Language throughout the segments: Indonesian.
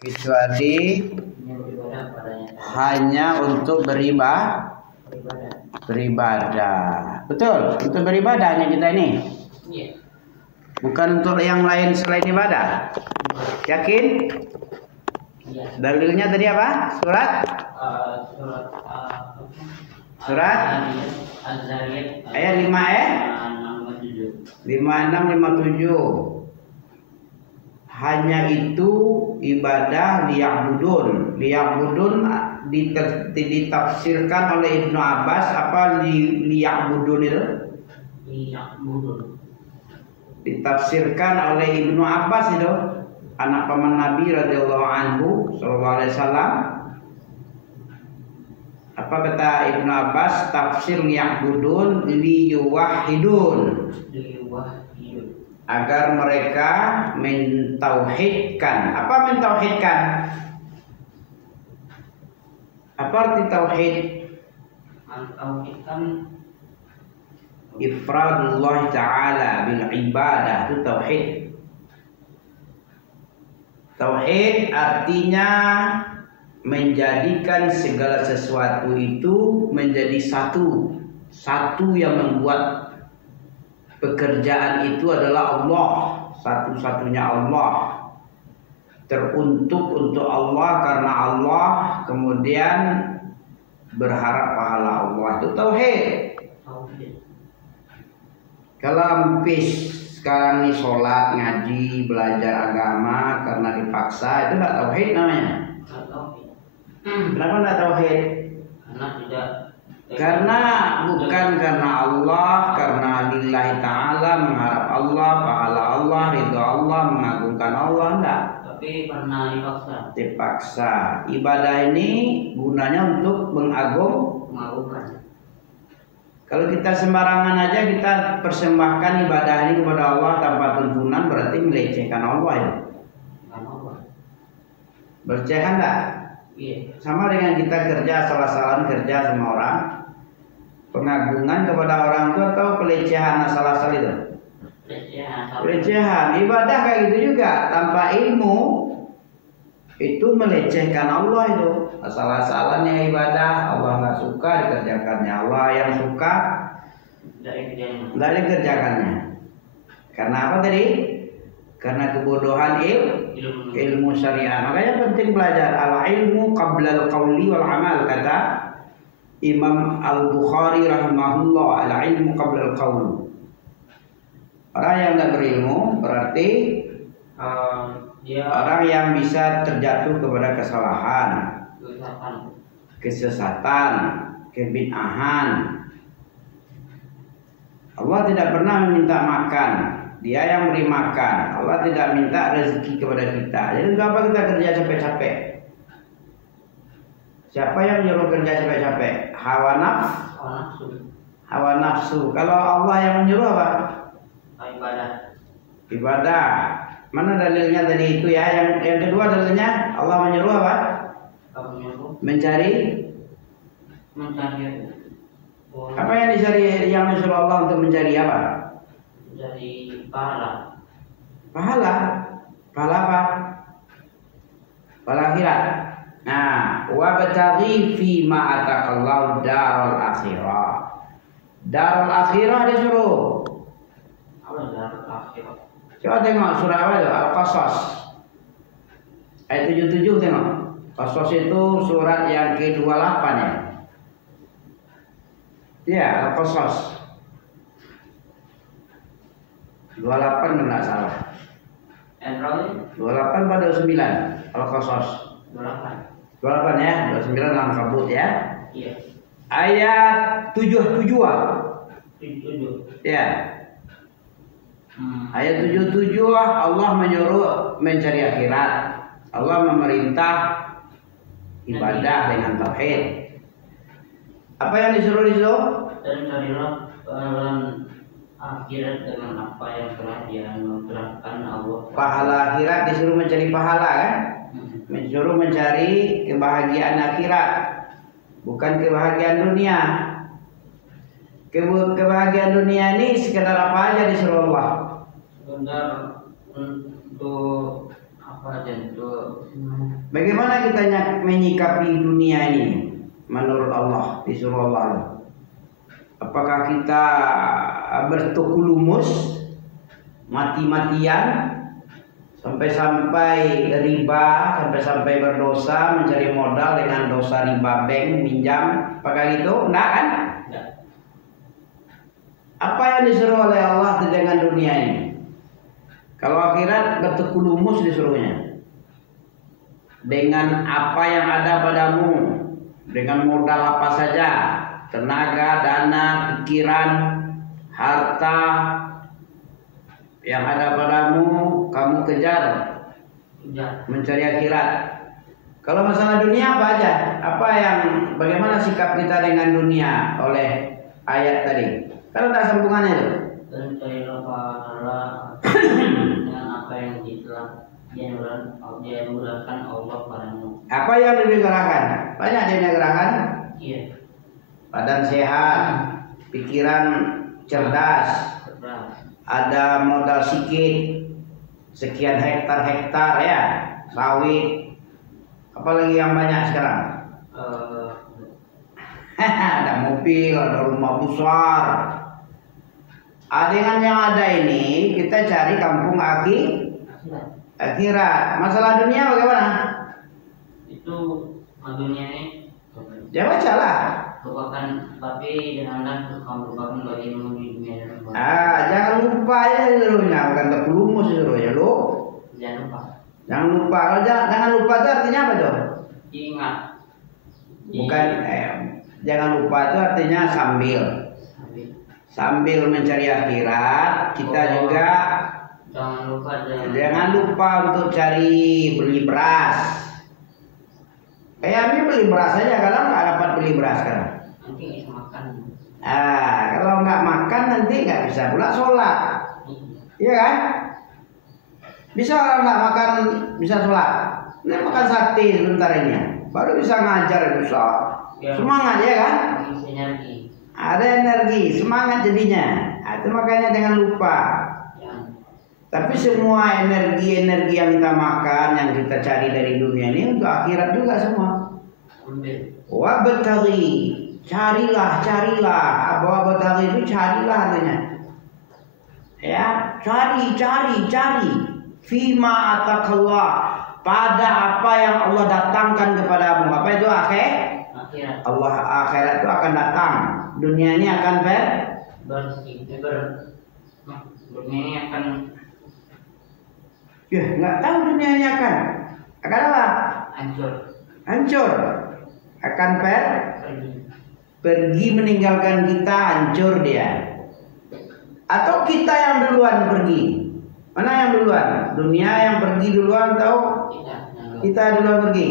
kecuali hanya untuk beribadah. Betul, untuk beribadahnya kita ini. Bukan untuk yang lain selain ibadah. Yakin? Dalilnya tadi apa? Surat ayat 5 56 57. Hanya itu ibadah liya'budun. Liya'budun ditafsirkan oleh Ibnu Abbas apa liya'budun itu? Liya'budun. Ditafsirkan oleh Ibnu Abbas itu, anak paman Nabi radhiyallahu anhu sallallahu alaihi wasallam. Apa kata Ibnu Abbas? Tafsir liya'budun liyuwahhidun. Agar mereka mentauhidkan. Apa mentauhidkan? Apa arti tauhid? Mentauhidkan ifradullah ta'ala bil ibadah, itu tauhid. Tauhid artinya menjadikan segala sesuatu itu menjadi satu yang membuat pekerjaan itu adalah Allah, satu-satunya Allah, teruntuk untuk Allah, karena Allah, kemudian berharap pahala Allah. Itu tauhid. Kalau ampis sekarang nih sholat, ngaji, belajar agama karena dipaksa, itu enggak tauhid namanya. Kenapa enggak tauhid? Karena bukan karena Allah, karena lillahi ta'ala, mengharap Allah, pahala Allah, ridho Allah, mengagungkan Allah, enggak. Tapi karena dipaksa. Ibadah ini gunanya untuk mengagungkan. Kalau kita sembarangan aja kita persembahkan ibadah ini kepada Allah tanpa tuntunan, berarti melecehkan Allah ya. Berlebihan enggak? Iya. Sama dengan kita kerja salah-salahan kerja sama orang. Pengagungan kepada orang itu atau pelecehan asal-asal itu? Pelecehan. Ibadah kayak gitu juga, tanpa ilmu itu melecehkan Allah itu. Asal-asalannya ibadah, Allah nggak suka dikerjakannya, Allah yang suka tidak dikerjakannya. Karena apa tadi? Karena kebodohan ilmu syariah. Makanya penting belajar al-ilmu qabla al-qawli wal amal, kata Imam Al-Bukhari rahimahullah, al-ilmu qabla al-qawl. Orang yang tidak berilmu berarti orang yang bisa terjatuh kepada kesalahan, kesesatan, kebid'ahan. Allah tidak pernah meminta makan, Dia yang beri makan. Allah tidak minta rezeki kepada kita. Jadi untuk apa kita kerja capek-capek? Siapa yang menyuruh kerja capek-capek? Hawa nafsu. Kalau Allah yang menyuruh apa? Ibadah. Mana dalilnya tadi itu ya? Yang kedua dalilnya Allah menyuruh apa? Mencari. Apa yang dicari, yang disuruh Allah untuk mencari apa? Mencari pahala. Pahala apa? Pahala akhirat. Nah, wa bataghi fi ma ataqallahu darul akhirah. Darul akhirah disuruh. Apa darul akhirah? Coba tengok surah apa itu? Al-Qasas. Ayat 77 tengok. Qasas itu surat yang ke-28 ya. Ya, Al-Qasas 28 enggak salah. 28 pada 9 Al-Qasas 28 ya, 29 Al-Ankabut ya. Iya. Ayat 77. Ya. Ayat 77 Allah menyuruh mencari akhirat. Allah memerintah ibadah dengan tauhid. Apa yang disuruh di situ? Dan carilah akhirat dengan apa yang telah Dia menerangkan Allah. Pahala akhirat disuruh mencari pahala kan? Disuruh mencari kebahagiaan akhirat, bukan kebahagiaan dunia. Kebahagiaan dunia ini sekedar apa aja disuruh Allah? Sekedar untuk apa aja, untuk Bagaimana kita menyikapi dunia ini menurut Allah, disuruh Allah? Apakah kita bertukulumus, mati-matian, sampai-sampai riba, sampai-sampai berdosa, mencari modal dengan dosa riba bank, minjam, apakah gitu? Enggak kan? Apa yang disuruh oleh Allah dengan dunia ini? Kalau akhirat bertukulumus disuruhnya. Dengan apa yang ada padamu, dengan modal apa saja, tenaga, dana, pikiran, harta yang ada padamu, kamu kejar mencari akhirat. Kalau masalah dunia apa aja? Bagaimana sikap kita dengan dunia oleh ayat tadi? Kan ada sambungannya itu. Dan carilah pahala dengan apa yang dimudahkan Allah padamu. Apa yang digerahkan? Banyak dia gerahkan. Iya. Badan sehat, pikiran cerdas, ada modal sedikit, sekian hektar ya, sawit. Apalagi yang banyak sekarang? Ada mobil, ada rumah besar. Dengan yang ada ini kita cari kampung akhirat. Masalah dunia bagaimana? Itu dunia ini. Ya bacalah. Lupakan, tapi janganlah kamu lupakan bagimu di dunia. Jangan lupa ya dulunya, bukan terpelumus dulunya lo. Jangan lupa. Jangan lupa. Kalau jangan lupa itu artinya apa tuh? Ingat. Bukan. Jangan lupa itu artinya sambil mencari akhirat kita juga jangan lupa untuk beli beras. Ini beli beras aja, kadang nggak dapat beli beras kan. Nanti bisa makan. Kalau nggak makan nanti nggak bisa pula sholat, iya kan? Bisa orang nggak makan bisa sholat. Ini makan sate sebentar ini, baru bisa ngajar, bisa semangat ya kan? Ada energi, semangat jadinya. Itu makanya jangan lupa. Tapi semua energi yang kita makan, yang kita cari dari dunia ini untuk akhirat juga semua. Wabtaghi, carilah. Wabtaghi itu carilah artinya. Ya, cari. Fima atakallah, pada apa yang Allah datangkan kepadamu. Apa itu akhirat? Allah akhirat itu akan datang. Dunia ini akan dunia ini akan nggak tahu dunia ini akan apa? Hancur. Akan pergi meninggalkan kita, hancur dia. Atau kita yang duluan pergi? Mana yang duluan? Dunia yang pergi duluan atau kita duluan pergi?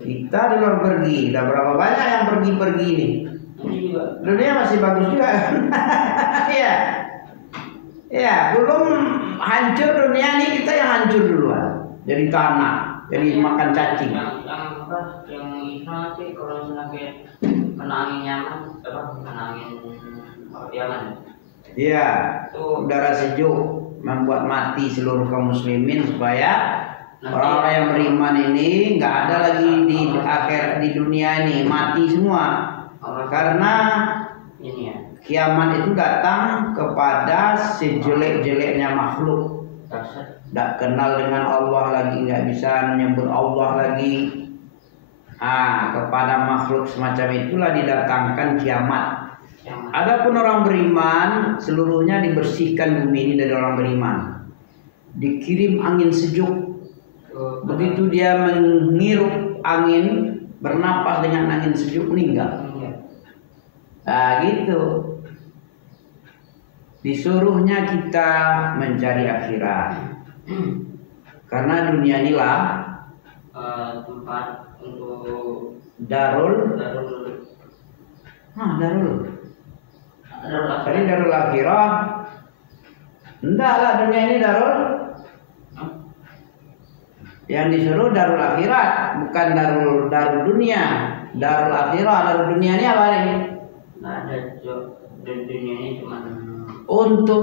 Kita duluan pergi. Udah berapa banyak yang pergi nih? Dunia masih bagus juga. Ya, belum hancur dunia ini, kita yang hancur duluan. Jadi tanah, jadi makan cacing. Yang Islam sih kalau misalnya kena angin nyaman, kena angin diaman. Iya, udara sejuk membuat mati seluruh kaum muslimin supaya orang-orang yang beriman ini nggak ada lagi di dunia ini, mati semua. Karena ini ya, kiamat itu datang kepada sejelek-jeleknya makhluk. Tidak kenal dengan Allah lagi, nggak bisa menyebut Allah lagi. Kepada makhluk semacam itulah didatangkan kiamat. Adapun orang beriman, seluruhnya dibersihkan bumi ini dari orang beriman. Dikirim angin sejuk. Begitu dia menghirup angin, bernapas dengan angin sejuk, meninggal. Gitu. Disuruhnya kita mencari akhirat. Karena dunia inilah tempat untuk darul. Tadi darul akhirah. Enggaklah, dunia ini darul. Yang disuruh darul akhirat, bukan darul dunia. Darul akhirah, darul dunia ini apa ini? Nggak ada, dunia ini cuma untuk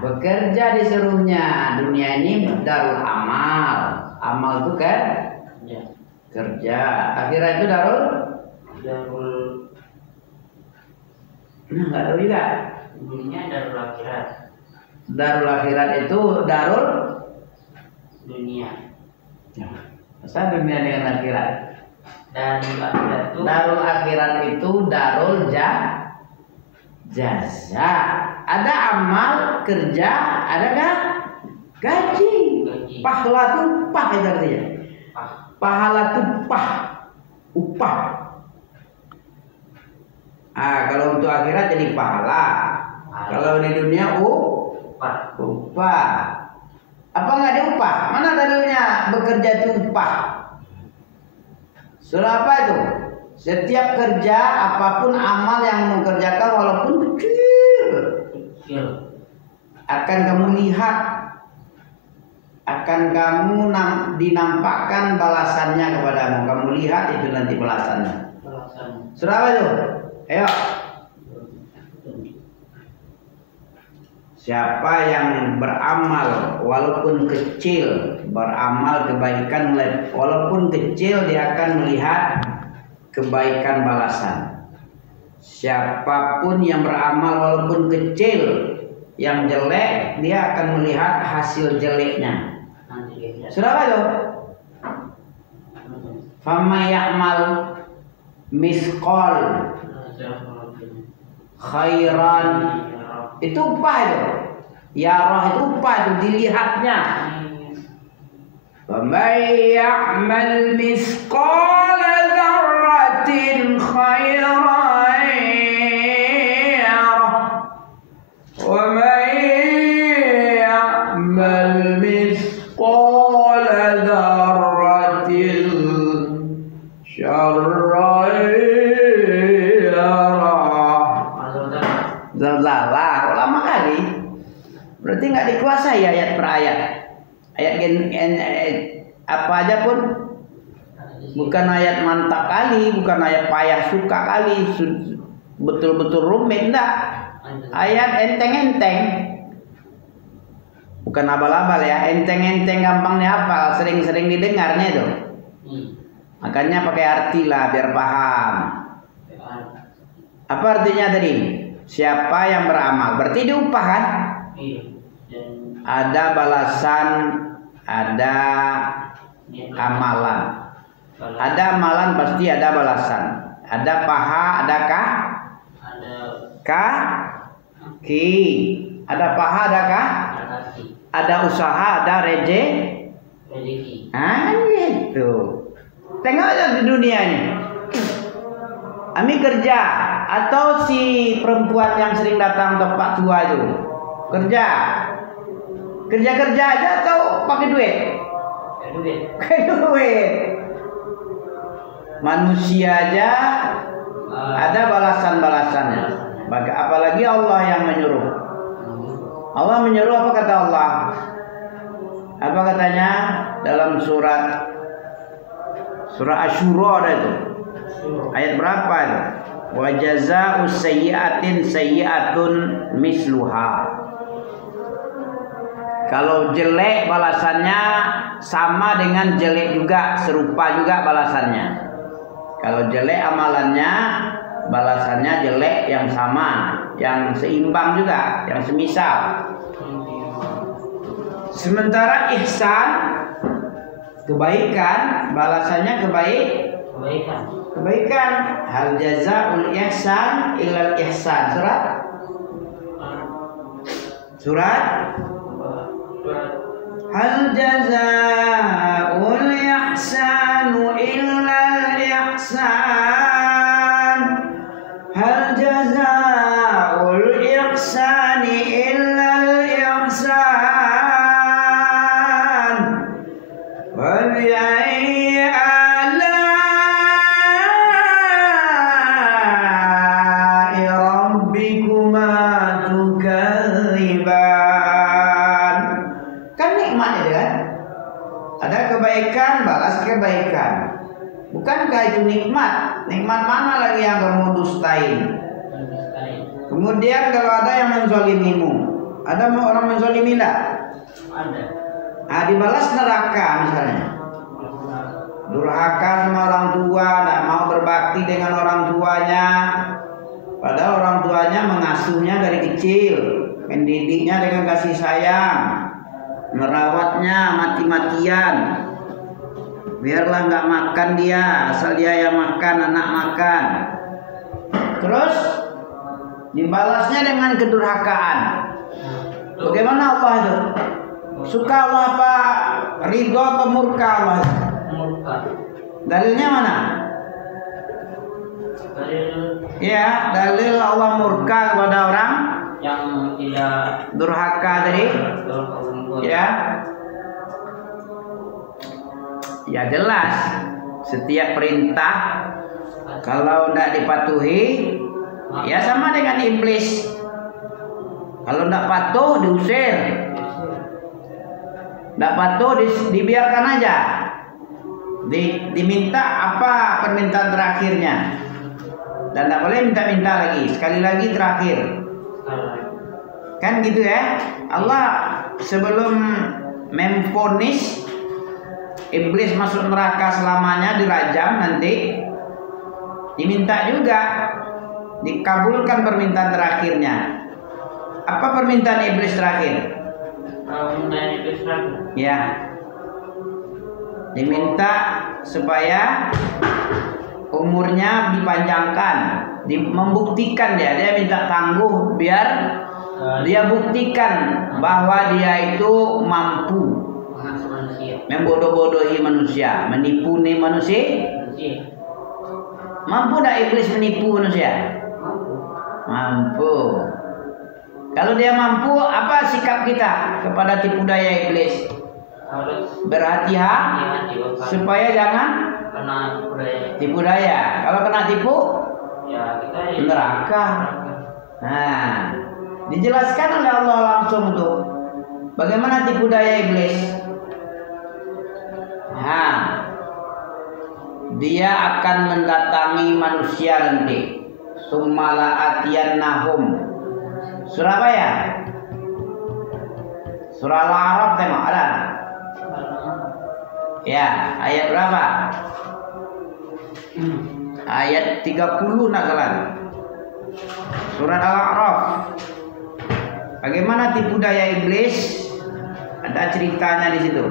bekerja disuruhnya. Dunia ini darul amal. Amal itu kan kerja. Akhirat itu darul. Nggak tahu juga. Dunia darul akhirat. Darul akhirat itu darul Dunia. Masa dunia dengan akhirat? Darul akhirat itu darul jaza. Ada amal kerja, ada kan gaji. Pahala itu upah itu artinya. Pahala itu upah. Kalau untuk akhirat jadi pahala. Kalau di dunia upah. Apa nggak ada upah? Mana dalilnya bekerja itu upah? Surah apa itu? Setiap kerja apapun amal yang mengerjakan walaupun kecil akan kamu lihat, akan kamu dinampakkan balasannya kepadamu. Kamu lihat itu nanti balasannya. Surah apa itu? Ayo. Siapa yang beramal walaupun kecil, beramal kebaikan walaupun kecil, dia akan melihat kebaikan balasan. Siapapun yang beramal walaupun kecil, yang jelek, dia akan melihat hasil jeleknya. Surah apa itu? Fama ya'mal misqal khairan, itu upah itu. Yarah itu upah itu, dilihatnya. Fama ya'mal misqal dzarratin khairan yarah, wa man ya'mal misqal dzarratin syarran Zalzalah lama kali. Berarti nggak dikuasai ayat per ayat. Ayat apa aja pun bukan ayat mantap kali, bukan ayat payah suka kali, betul-betul rumit enggak. Ayat enteng-enteng. Bukan abal-abal ya, enteng-enteng gampang dihafal, sering-sering didengarnya itu. Makanya pakai arti lah biar paham. Apa artinya tadi? Siapa yang beramal berarti diupah kan? Ada balasan, ada amalan. Ada amalan pasti ada balasan. Ada paha, ada kaki. Ada paha, ada ada usaha, ada rezeki. Gitu. Tengok aja di dunia ini. Ami kerja, atau si perempuan yang sering datang tempat tua itu kerja aja atau pakai duit? Pakai duit. Manusia aja ada balasannya. Apalagi Allah yang menyuruh. Allah menyuruh, apa kata Allah? Apa katanya dalam surat Asyura ada itu. Ayat berapa itu? Wa jazaa'u sayyi'atin sayyi'atun misluha. Kalau jelek balasannya sama dengan jelek juga, serupa juga balasannya. Kalau jelek amalannya, balasannya jelek yang sama, yang seimbang juga, yang semisal. Sementara ihsan, kebaikan, balasannya kebaikan. Hal jazaa'ul ihsan illal ihsan. Surat hal jazaa'ul ihsanu illal ihsan. Hal jazaa'ul ihsani illal ihsan. Wa bi'ayyi ala'i rabbikuma tukadziban. Kan nikmat itu kan? Ada kebaikan, balas kebaikan. Bukankah itu nikmat? Nikmat mana lagi yang kamu dustain? Kemudian kalau ada yang menzalimimu, ada orang menzalimi enggak? Ada. Dibalas neraka misalnya. Durhaka sama orang tua, tidak mau berbakti dengan orang tuanya, padahal orang tuanya mengasuhnya dari kecil, mendidiknya dengan kasih sayang, merawatnya mati-matian. Biarlah nggak makan dia, asal dia yang makan, anak makan. Terus dibalasnya dengan kedurhakaan. Bagaimana Allah itu? Suka Allah apa ridho atau murka Allah? Murka. Dalilnya mana? Ya, dalil Allah murka kepada orang yang tidak durhaka tadi. Ya. Ya jelas. Setiap perintah kalau tidak dipatuhi, ya sama dengan iblis. Kalau tidak patuh diusir. Tidak patuh dibiarkan aja. Diminta apa permintaan terakhirnya. Dan tidak boleh minta-minta lagi. Sekali lagi terakhir. Kan gitu ya. Allah sebelum memvonis iblis masuk neraka selamanya dirajam nanti, diminta juga, dikabulkan permintaan terakhirnya. Apa permintaan iblis terakhir? Permintaan iblis terakhir. Ya, diminta supaya umurnya dipanjangkan, membuktikan dia minta tangguh biar dia buktikan bahwa dia itu mampu membodoh-bodohi manusia, menipu manusia. Mampu tak iblis menipu manusia? Mampu. Kalau dia mampu, apa sikap kita kepada tipu daya iblis? Berhati-hati supaya jangan kena tipu daya. Kalau kena tipu, ya kita neraka. Nah, dijelaskan oleh Allah langsung tuh bagaimana tipu daya iblis. Nah, dia akan mendatangi manusia nanti. Summala atiyannahum. Surah apa ya? Surah Al-A'raf tengok ada. Ya, ayat berapa? Ayat 30 nak salah. Surat Al-A'raf. Bagaimana tipu daya iblis? Ada ceritanya di situ.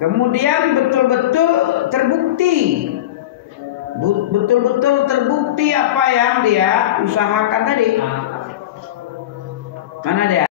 Kemudian betul-betul terbukti. Betul-betul terbukti apa yang dia usahakan tadi. Mana dia?